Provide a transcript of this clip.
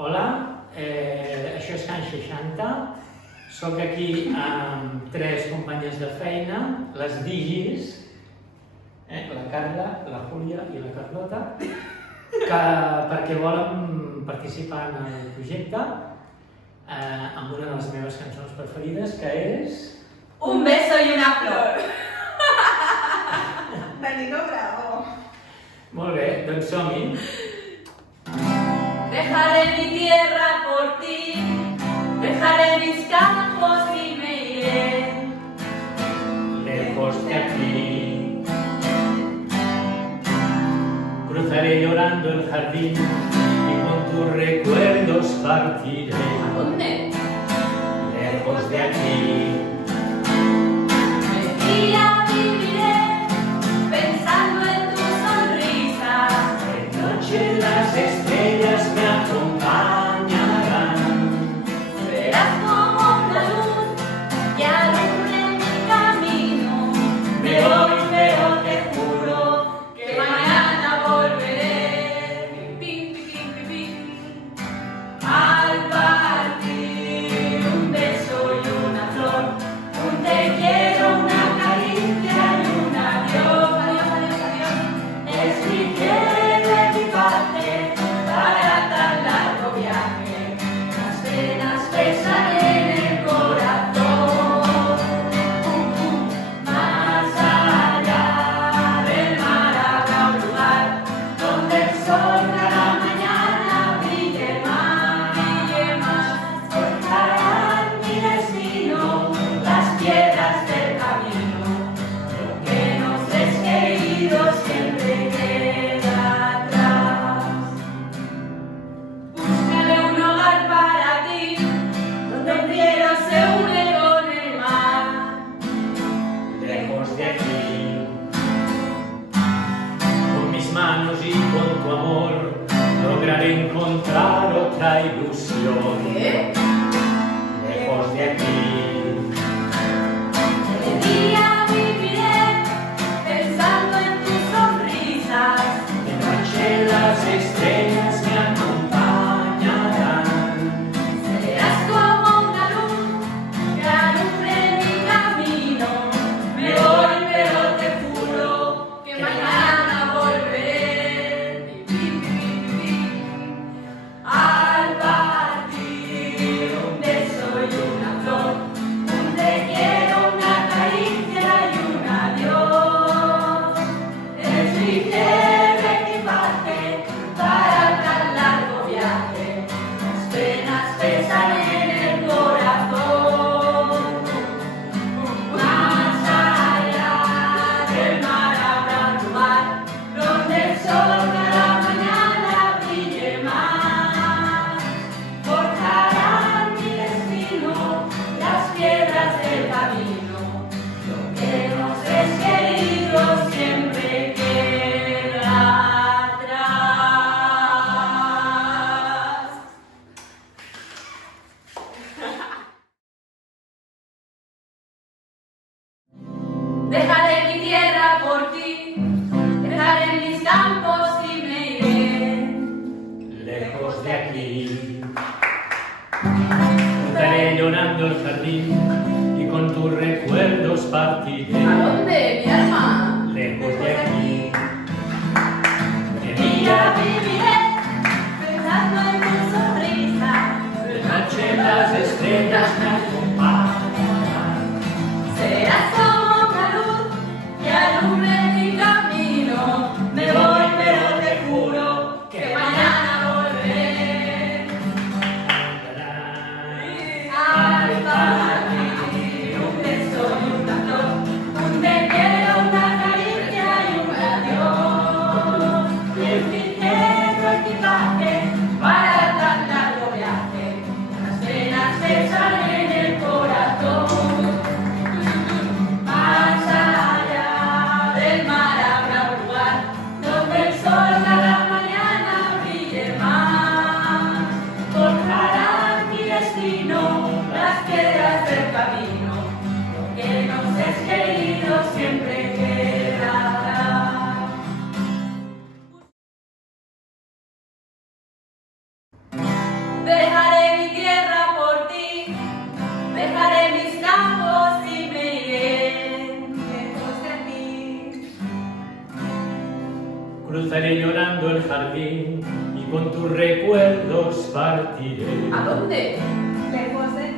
Hola, això és Can 60. Soc aquí amb 3 companyes de feina, les digis, la Carla, la Júlia i la Carlota, perquè volen participar en el projecte amb una de les meves cançons preferides, que és... Un beso y una flor. Danilo Bravo. Molt bé, doncs som-hi. Dejaré mi tierra por ti, dejaré mis campos y me iré Lejos de aquí. Cruzaré llorando el jardín y con tus recuerdos partiré. ¿A dónde? Lejos de aquí. Un día viviré pensando en tu sonrisa. De noche las estrellas me acompañarán. Serás como una luz que alumbre mi camino. Me voy, pero te juro que mañana volveré. Pim, pim, pim, pim, pim. Al partir un beso y una flor, un te quiero, una caricia y un adiós. Adiós, adiós, adiós. Es mi querer de mi parte para tan largo viaje. Las penas pesan en el corazón. Más allá del mar habrá un lugar donde el sol cada mañana brille más. Forjarán mi destino las piedras del camino. Lo que nos es querido siempre queda atrás. Búscale un hogar para ti, donde el cielo se une con el mar. Lejos de aquí. Con mis manos y con tu amor lograré encontrar otra ilusión. ¿Qué? Lejos de aquí. De día viviré pensando en tus sonrisas. De noche las estrellas me acompañarán. Serás como una luz que alumbre mi camino. Me voy, pero te juro que mañana volveré. Pim, pim, pim, pim. Al partir un beso y una flor, un te quiero, una caricia y un adiós. Es mi querer equiparte para tan largo viaje. Las penas pesan en el corazón. Más allá del mar habrá un lugar donde el sol cada mañana brille más. Forjarán mi destino las piedras del camino. Lo que nos es querido siempre queda atrás. Dejaré mi tierra por ti, dejaré mis campos y me iré. Lejos de aquí. Cruzaré llorando el jardín y con tus recuerdos partiré. ¿A dónde, mi alma? Lejos de aquí. De Día día viviré pensando en tu sonrisa. de noche las estrellas me acompañarán. Serás como una luz que alumbre mi camino. Me voy, pero te juro que mañana volveré. Al partir un beso y una flor, un te quiero, una caricia y un Cruzaré llorando el jardín y con tus recuerdos partiré. ¿A dónde? Lejos de